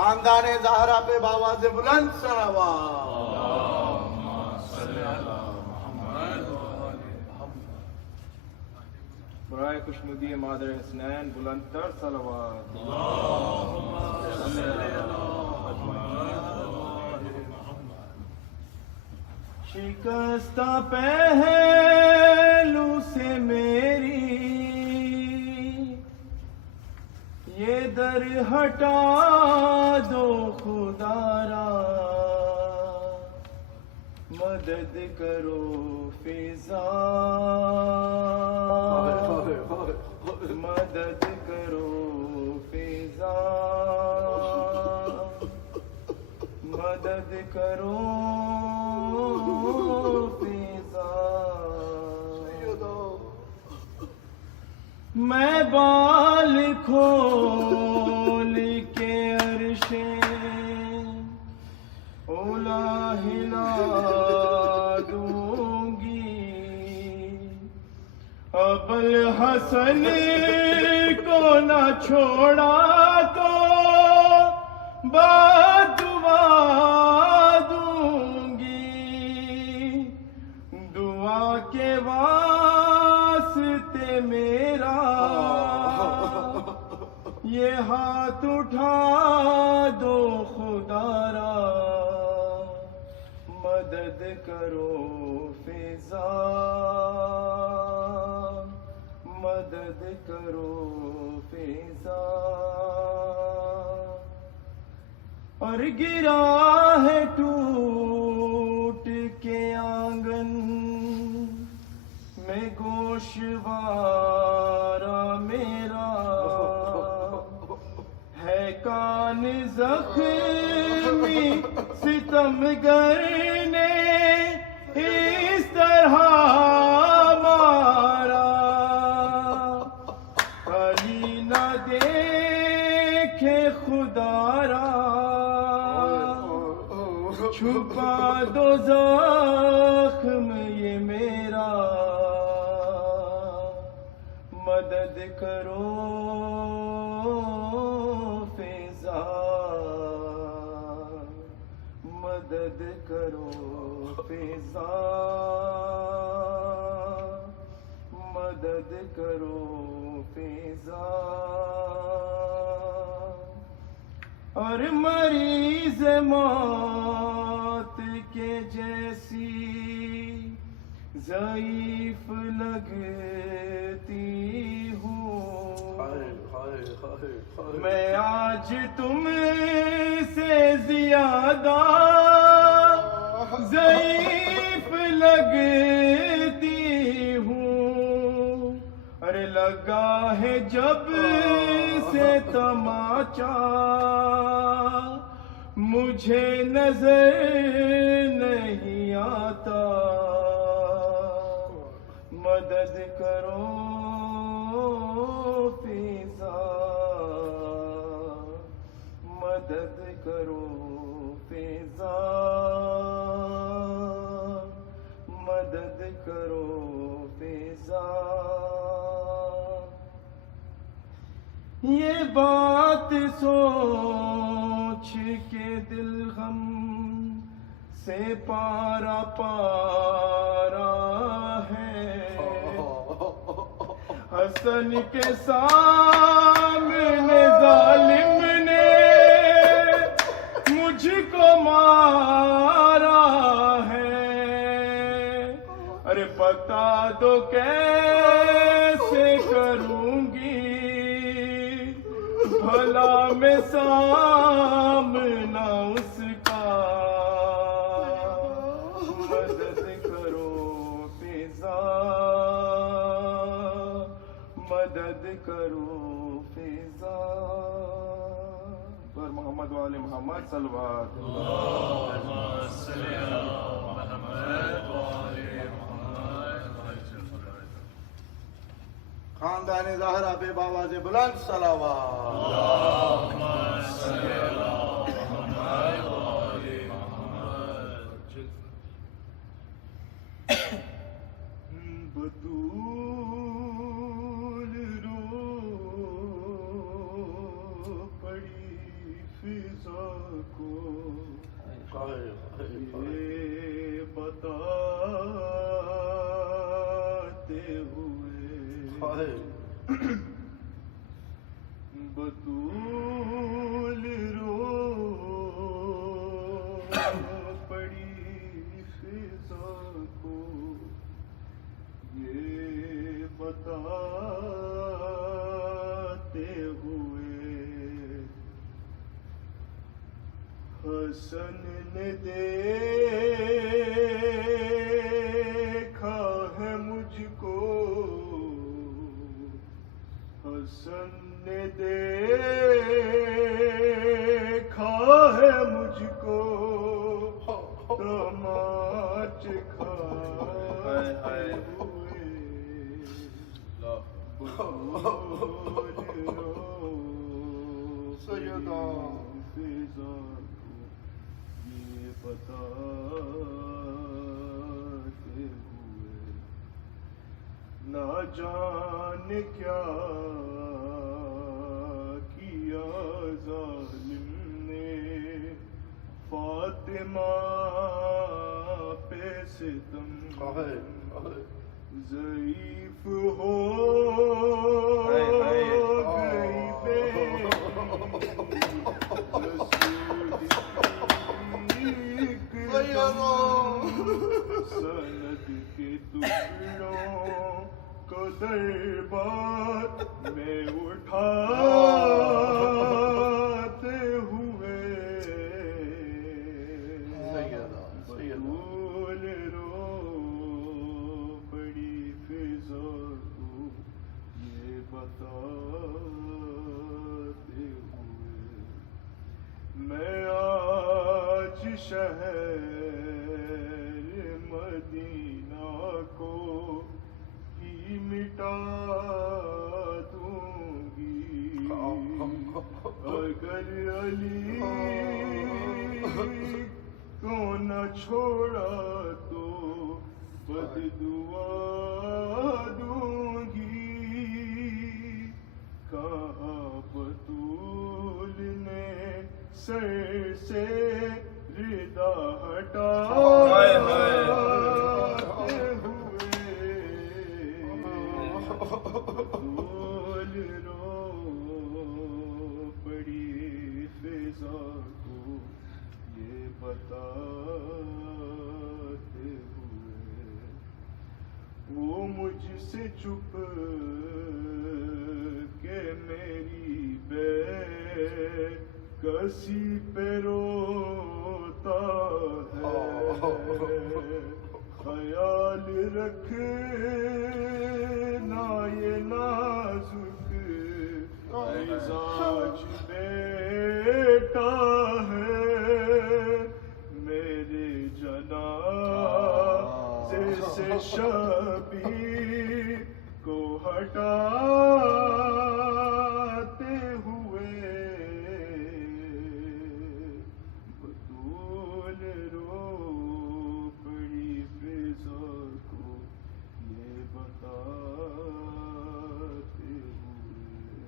خاندان زہرا پہ باواز بلند صلوات. برائے خوشنودی مادر حسنین بلند تر صلوات. شکستہ پہلو سے میری یہ در ہٹا دو خدا را، مدد کرو فضا، مدد کرو فضا، مدد کرو فضا. میں بال کھول کے عرش اولا ہلا دوں گی، ابو الحسن کو نہ چھوڑا تو بدعا دوں گی. دعا کے واسطے میرا یہ ہاتھ اٹھا دو خدا را، مدد کرو فضا، مدد کرو فضا. اور گرا ہے ٹوٹ کے آنگن میں گوشوارا میرا، ہے کان زخمی ستمگر نے اس طرح مارا، کلی نہ دیکھے خدا را، چھپا دو زخم یہ میرا، مدد کرو فضا، مدد کرو فضا، مدد کرو فضا. اور مریض موت کے جیسی ضعیف لگتی ہوں میں آج تم سے زیادہ ضعیف لگتی ہوں. ارے لگا ہے جب سے تماچا مجھے نظر نہیں آتا، مدد کرو فضا، مدد کرو فضا، مدد کرو فضا. یہ بات سوچ کے دل غم سے پارا پارا ہے، حسن کے سامنے ظالم نے مجھ کو مارا ہے. ارے بتا دو کیسے کروں گی بھلا میں سامنا اس کا، مدد کرو فضا، مدد کرو فضا. پر محمد وآل محمد صلوات. خاندان زہرا پہ باواز بلند صلوات. بطول رو پڑی فضا بطول رو پڑی فضا کو یہ بتاتے ہوئے حسن نے دیکھا ہے مجھ کو، حسن نے دیکھا ہے مجھ کو، تماچ کھائے ہوئے سیدہ فضا کو یہ بتاتے ہوئے نہ جانے کیا کیا ظالم نے فاطمہ پہ ستم، ضعیف ہو گئی سند کے ٹکڑوں کو دربار میں اٹھاتے ہوئے بطول رو بڑی فضا کو یہ بتاتے ہوئے میں آج شہر مدینہ کو ہی مٹا دوں گی، اگر علی کو نہ چھوڑا تو بد دعا دوں گی، کہا بطول نے سر سے ردا ہٹاتے ہوئے بطول رو پڑی فضا کو یہ بتاتے ہوئے وہ مجھ سے چھپ کے میری بے کسی پہ روتا ہے، خیال رکھنا یہ نازک مزاج بیٹا ہے، میرے جنازے سے شبیر کو ہٹاتے ہوئے بطول رو پڑی فضا کو یہ بتاتے ہوئے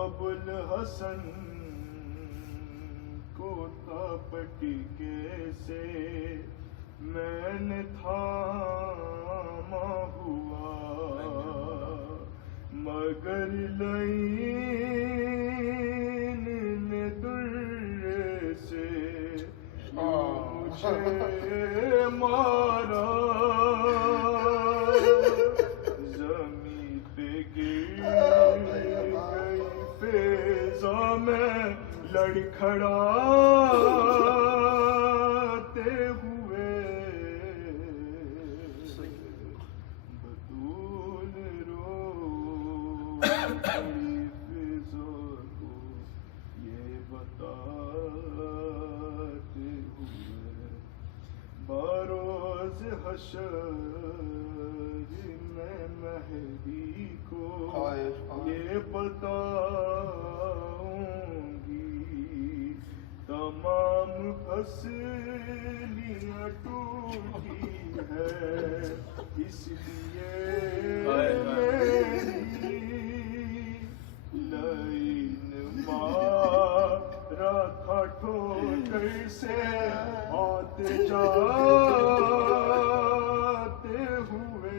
ابو الحسن کو تھا پٹکے سے میں نے تھاما ہوا، مگر لعین نے در سے مجھے مارا، زمین پہ گر گئی فضا میں لڑکھڑاتے ہوئے بطول رو پڑی فضا کو یہ بتاتے ہوئے باروز حشر میں مہدی کو یہ بتاؤں گی، تمام فصلیاں ٹوٹی ہے اس لیے میری لعین مارا تھا ٹھوکر سے آتے جاتے ہوئے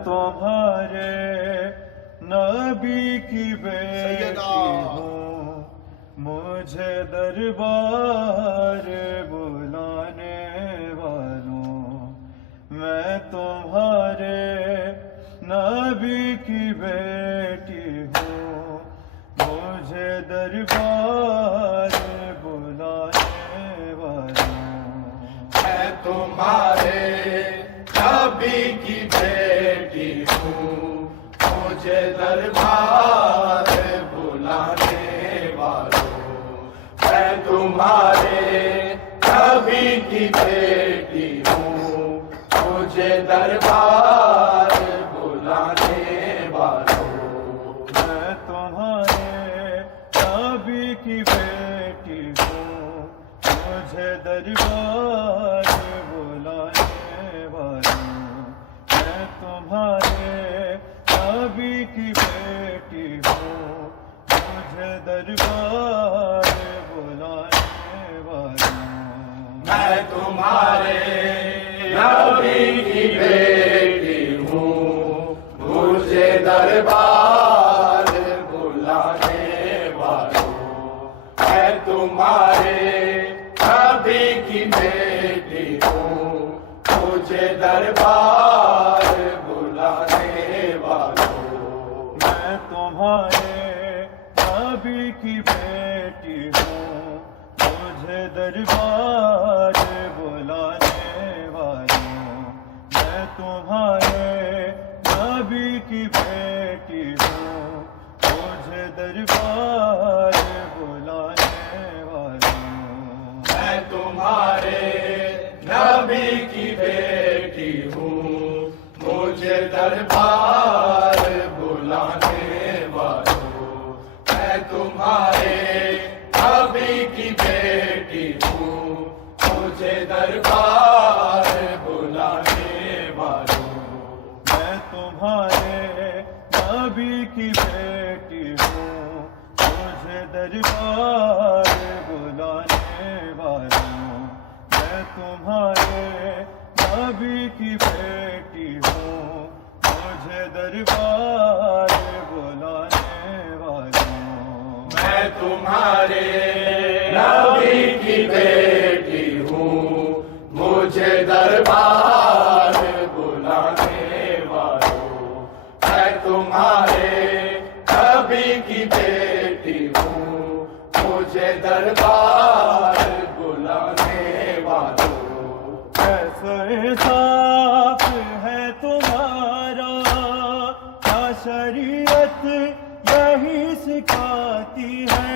تمہارے نبی کی بیٹی ہوں، مجھے دربار بلانے والوں، میں تمہارے نبی کی بیٹی ہوں، مجھے دربار بلانے والوں، میں تمہارے نبی کی بیٹی ہوں، مجھے دربار بلانے والوں، میں تمہارے نبی کی بیٹی ہوں، مجھے دربار بلانے والوں، میں تمہارے نبی کی بیٹی ہوں، مجھے دربار بلانے والوں، میں تمہارے نبی کی بیٹی ہوں، مجھے دربار بلانے والوں، میں تمہارے نبی کی بیٹی ہوں، مجھے دربار بلانے والوں، میں تمہارے نبی کی بیٹی ہوں، مجھے دربار بلانے والوں، میں تمہارے نبی کی بیٹی ہوں، مجھے دربار بلانے والوں، میں تمہارے نبی کی بیٹی ہوں، مجھے دربار بلانے والوں، میں تمہارے نبی کی بیٹی ہوں، مجھے دربار بلانے والوں، میں تمہارے نبی کی بیٹی ہوں، مجھے دربار بلانے والوں، میں تمہارے نبی کی بیٹی ہوں، مجھے دربار بلانے والوں، میں تمہارے نبی کی بیٹی ہوں، مجھے دربار بلانے والوں، میں تمہارے نبی کی بیٹی ہوں، مجھے دربار بلانے والوں، میں تمہارے نبی کی بیٹی ہوں، مجھے دربار بلانے والوں، کیسے صاف ہے تمہارا، کیا شریعت یہی سکھاتی ہے،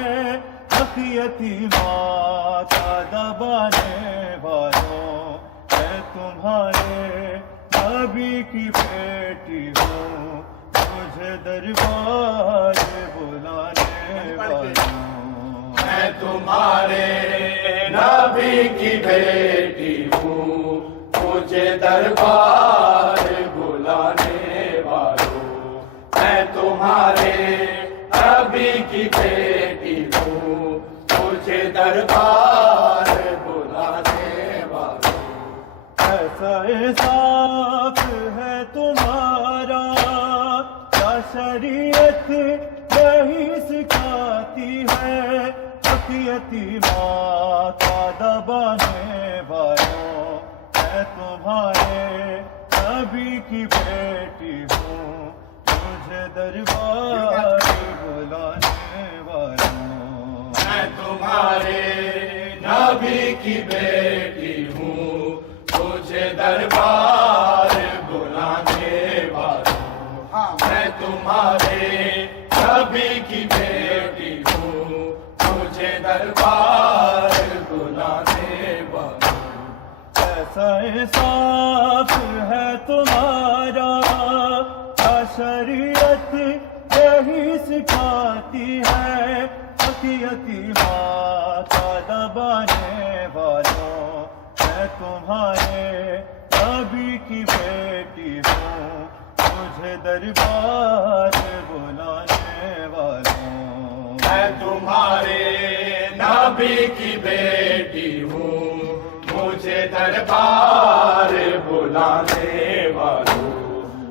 یتیماں کا دبانے والوں، میں تمہارے نبی کی بیٹی ہوں، مجھے دربار بلانے والوں، میں تمہارے نبی کی بیٹی ہوں، مجھے دربار بلانے والوں، میں تمہارے نبی کی بیٹی ہوں، مجھے دربار بلانے والوں، ایسا صاف ہے تمہارا، کیا شریعت یہی سکھاتی ہے، یتیماں کا دبانے والوں، میں تمہارے نبی کی بیٹی ہوں، مجھے دربار بلانے والوں، میں تمہارے نبی کی بیٹی ہوں، مجھے دربار بلانے والوں، میں تمہارے نبی کی بیٹی ہوں، مجھے دربار بلانے والوں، ایسا صاف ہے تمہارا، کیا شریعت یہی سکھاتی ہے، یتیماں کا دبانے والوں، میں تمہارے نبی کی بیٹی ہوں، مجھے دربار بلانے والوں، میں تمہارے نبی کی بیٹی ہوں، مجھے دربار بلانے والوں،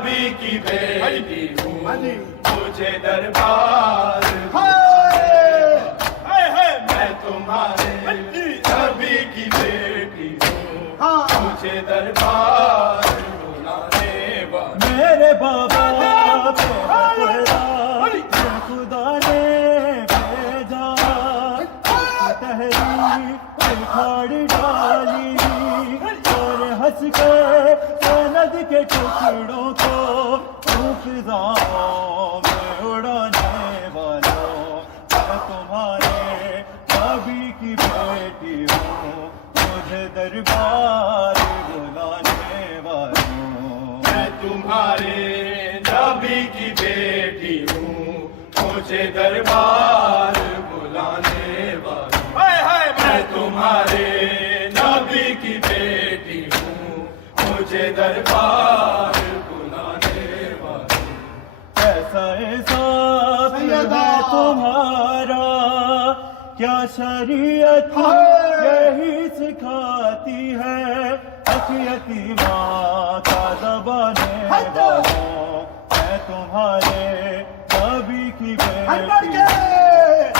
نبی کی بیٹی ہوں مجھے دربار میں تمہارے نبی کی بیٹی ہوں مجھے دربار بلانے والا میرے بابا خدا نے بھیجا تحریر اکھاڑ ڈالی اور ہنس کے سند کے ٹکڑوں کو فضاؤں میں اڑانے والوں میں تمہارے نبی کی بیٹی ہوں مجھے دربار بلانے والوں میں تمہارے نبی کی بیٹی ہوں مجھے دربار بلانے والا میں تمہارے نبی کی بیٹی ہوں مجھے دربار بلانے والا ایسا احساس ہے تمہارا کیا شریعت یہی سکھاتی ہے حق یتیماں کا دبانے والوں میں تمہارے نبی کی بیٹی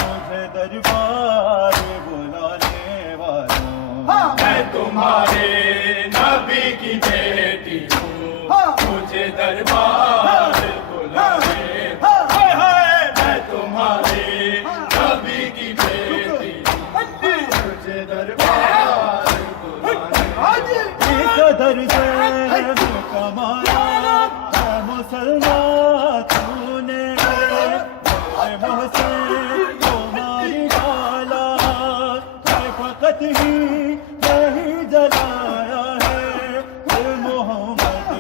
مجھے دربار بلانے والوں میں تمہارے نبی کی بیٹی ہوں مجھے دربار بلانے میں تمہارے نبی کی بیٹی مجھے دربار بلانے قدر سے کمایا ہے مسلمان تو نے محسن کو ماری ڈالا ہے فقط ہی نہیں جلایا ہے محمد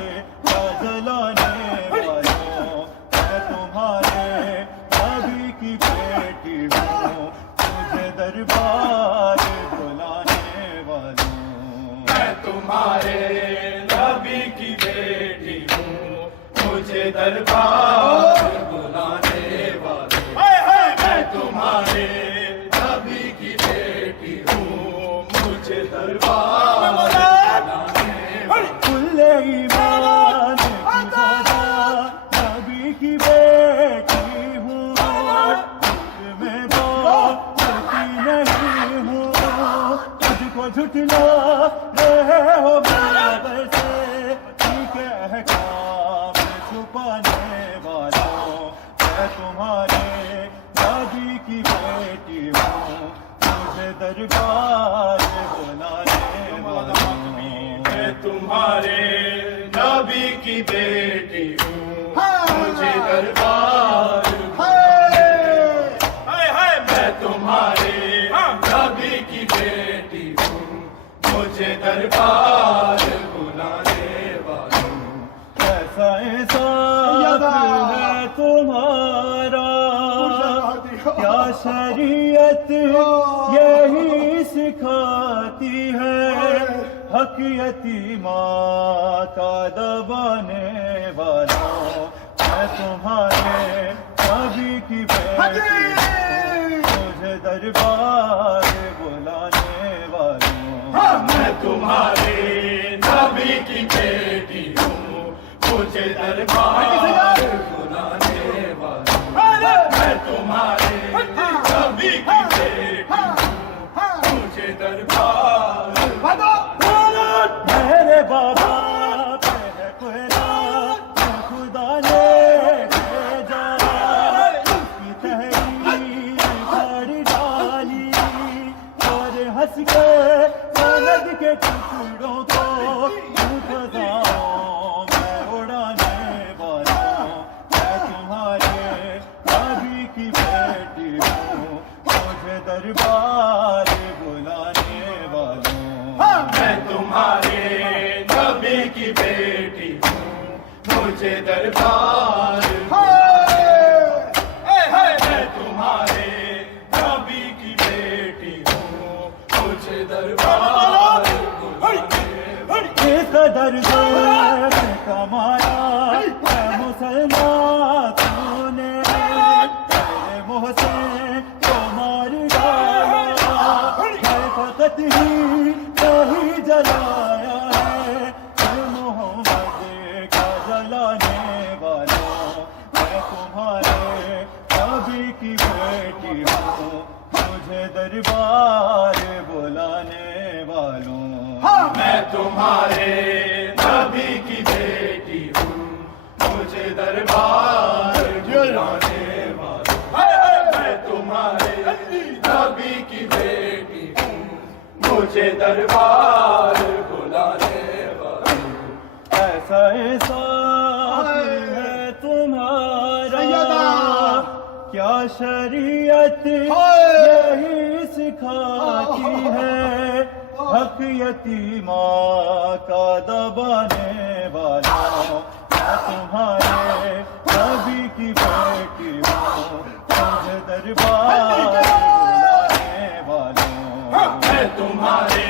کا جلانے والوں میں تمہارے نبی کی بیٹی ہوں مجھے دربار بلانے والوں میں تمہارے نبی کی بیٹی ہوں مجھے دربار بلانے والا میں تمہارے نبی کی بیٹی ہوں مجھے دربار بلانے والا کل ایمان کی سودا نبی کی بیٹی ہوں تجھ میں بات نہیں ہوں تجھ کو جھٹلا رہے ہو برابر سے ٹھیک احکام چھپانے والوں میں تمہارے نبی کی بیٹی ہوں مجھے دربار بلانے والوں میں تمہارے نبی کی بیٹی ہوں مجھے دربار میں تمہارے نبی کی بیٹی ہوں مجھے دربار بلانے والوں ایسا احساس ہے تمہارا کیا شریعت یہی سکھاتی ہے حق یتیماں کا دبانے والوں میں تمہارے نبی کی بیٹی مجھے دربار بلانے والوں میں تمہارے نبی کی بیٹی ہوں مجھے دربار بلانے والا میں تمہارے نبی کی بیٹی ہوں مجھے دربار میرے بابا خدا نے بھیجا کی تحریر اکھاڑ ڈالی اور ہنس کے سند کے ٹکڑوں کو فضاؤں میں اڑانے والوں میں تمہارے نبی کی بیٹی ہوں مجھے دربار بلانے والوں میں تمہارے نبی کی بیٹی ہوں مجھے دربار میں تمہارے نبی کی بیٹی ہوں مجھے دربار اس قدر سے کمایا ہے مسلمان تو نے تیرے محسن کو مار ڈالا ہے فقط ہی نہیں جلایا ہے محمد کا جلانے تمہارے نبی کی بیٹی ہوں مجھے دربار بلانے والوں میں تمہارے نبی کی بیٹی ہوں مجھے دربار بلانے والوں میں تمہارے نبی کی بیٹی ہوں مجھے دربار بلانے والوں ایسا احساس ہے تمہارا کیا شریعت یہی سکھاتی ہے حق یتیماں کا دبانے والا میں تمہارے نبی کی بیٹی ہوں مجھے دربار بلانے والوں میں تمہارے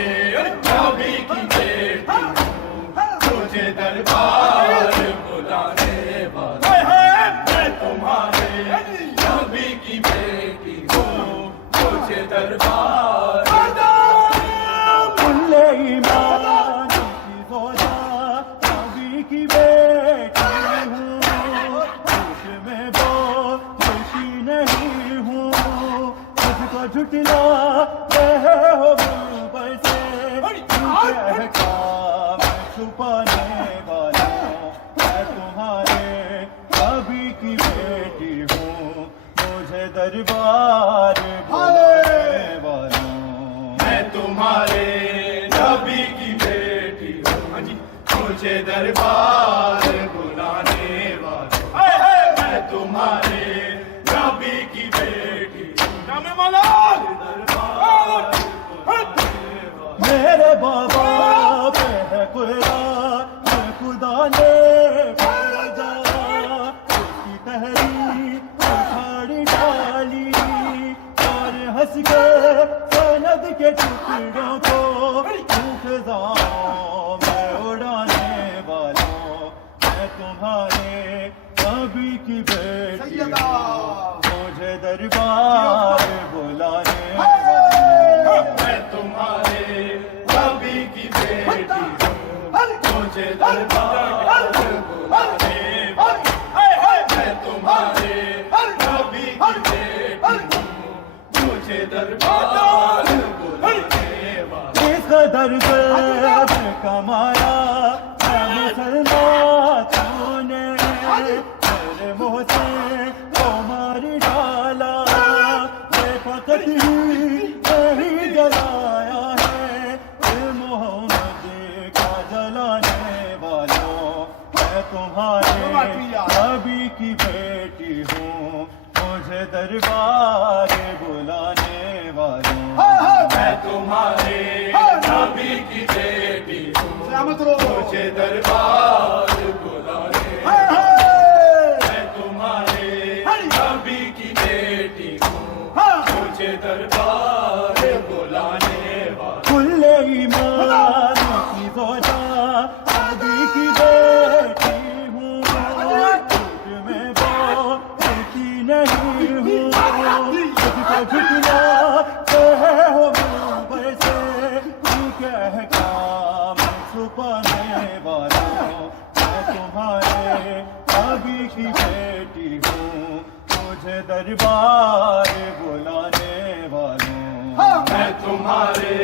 نبی کی بیٹی ہوں مجھے دربار بلانے والوں میں تمہارے نبی کی بیٹی ہوں مجھے دربار کل ایمان کی زوجہ نبی کی بیٹی ہوں جھوٹ میں وہ خوشی نہیں ہوں مجھ کو جھٹلا رہے ہو منہ پر سے جھوٹے احکام چھپانے والوں میں تمہارے نبی کی بیٹی ہوں مجھے دربار بلانے والوں میں تمہارے نبی کی بیٹی ہوں مجھے دربار بلانے والوں میں تمہارے نبی کی بیٹی ہوں دربار میرے بابا پہ ہے قرآن خدا نے بھیجا اس کی تحریر اکھاڑ ڈالی اور ہنس کے سند کے ٹکڑوں کو فضاؤں میں اڑانے والوں میں تمہارے نبی کی بیٹی ہوں مجھے دربار بلانے والوں میں تمہارے نبی کی بیٹی ہوں مجھے دربار بلانے والوں میں تمہارے نبی کی بیٹی ہوں مجھے دربار بلانے والوں اس قدر غیب کمایا ہے مسلمان تو نے میرے منہ سے تو مار ڈالا بے فقط ہی نہیں جلایا ہے محمد کا جلانے والوں میں تمہارے نبی کی بیٹی ہوں مجھے دربار بلانے والوں میں تمہارے نبی کی بیٹی ہوں مجھے دربار بلانے میں تمہارے نبی کی بیٹی ہوں مجھے دربار بلانے والوں کل ایمان کی زوجہ نبی کی بیٹی ہوں جھوٹ میں وہ خوشی نہیں ہوں مجھ کو جھٹلا رہے ہو منہ پر سے کیونکہ احکام چھپانے والوں میں تمہارے نبی کی بیٹی ہوں مجھے دربار بلانے والوں میں تمہارے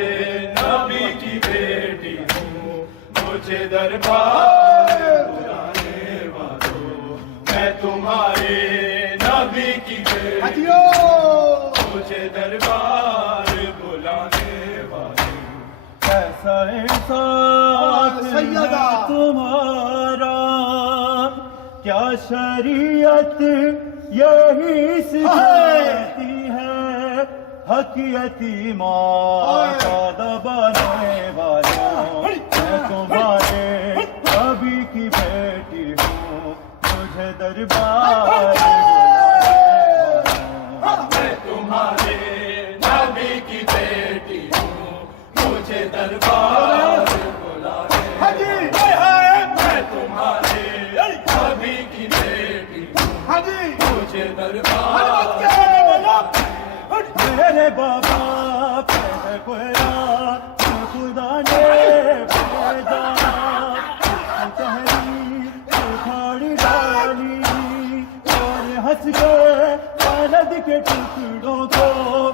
نبی کی بیٹی ہوں مجھے دربار بلانے والوں میں تمہارے نبی کی بیٹی مجھے دربار بلانے والوں ایسا احساس ہے تمہارا کیا شریعت یہی سکھاتی ہے حق یتیماں کا دبانے والوں میں تمہارے نبی کی بیٹی ہوں مجھے دربار میں تمہارے نبی کی بیٹی ہوں مجھے دربار بلانے میں تمہارے نبی کی بیٹی ہوں مجھے دربار میرے بابا پہ ہے قرآن خدا نے بھیجا تحریر اکھاڑ ڈالی اور ہنس گئے خالد کے ٹکڑوں کو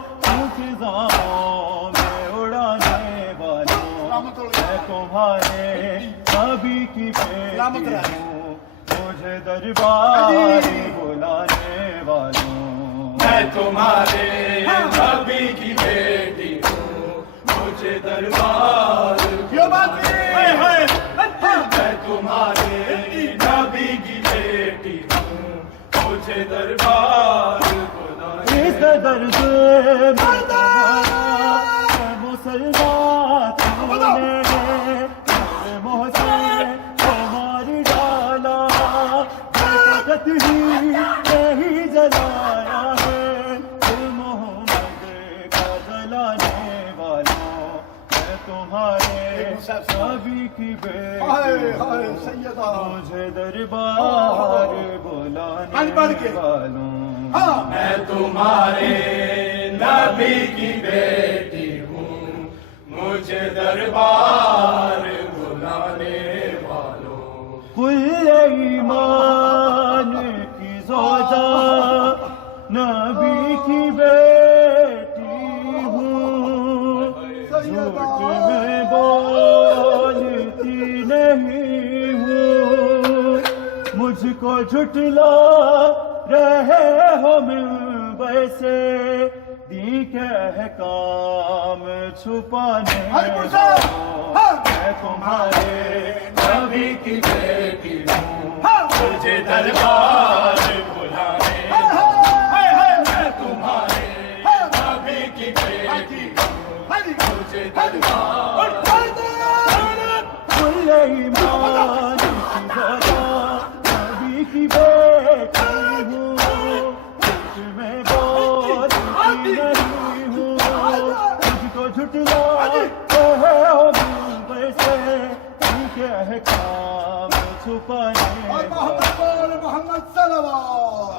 فضاؤں میں اڑانے والوں میں تمہارے نبی کی بیٹی ہوں مجھے دربار بلانے والوں میں تمہارے نبی کی بیٹی ہوں مجھے دربار میں تمہارے نبی کی بیٹی ہوں مجھے دربار اس درد مسلمان محسن مار ڈالا طاقت ہی نہیں جلایا ہے محمد کا جلانے والوں میں تمہارے نبی کی بیٹی مجھے دربار بلانے والوں میں تمہارے نبی کی بیٹی ہوں مجھے دربار بلانے والوں کل ایمان کی زوجہ نبی کی بیٹی ہوں جھوٹ میں بولتی نہیں ہوں مجھ کو جھٹلا رہے ہو منبر سے دین کے احکام چھپانے والوں میں تمہارے نبی کی بیٹی ہوں مجھے دربار بلانے میں تمہارے نبی کی بیٹی ہوں مجھے دربار کل ایمان کی زوجہ نبی کی بیٹی ہوں جھوٹ میں بولتی نہیں ہوں مجھ کو جھٹلا رہے ہو منبر سے ان کے احکام چھپانے محمد صلی اللہ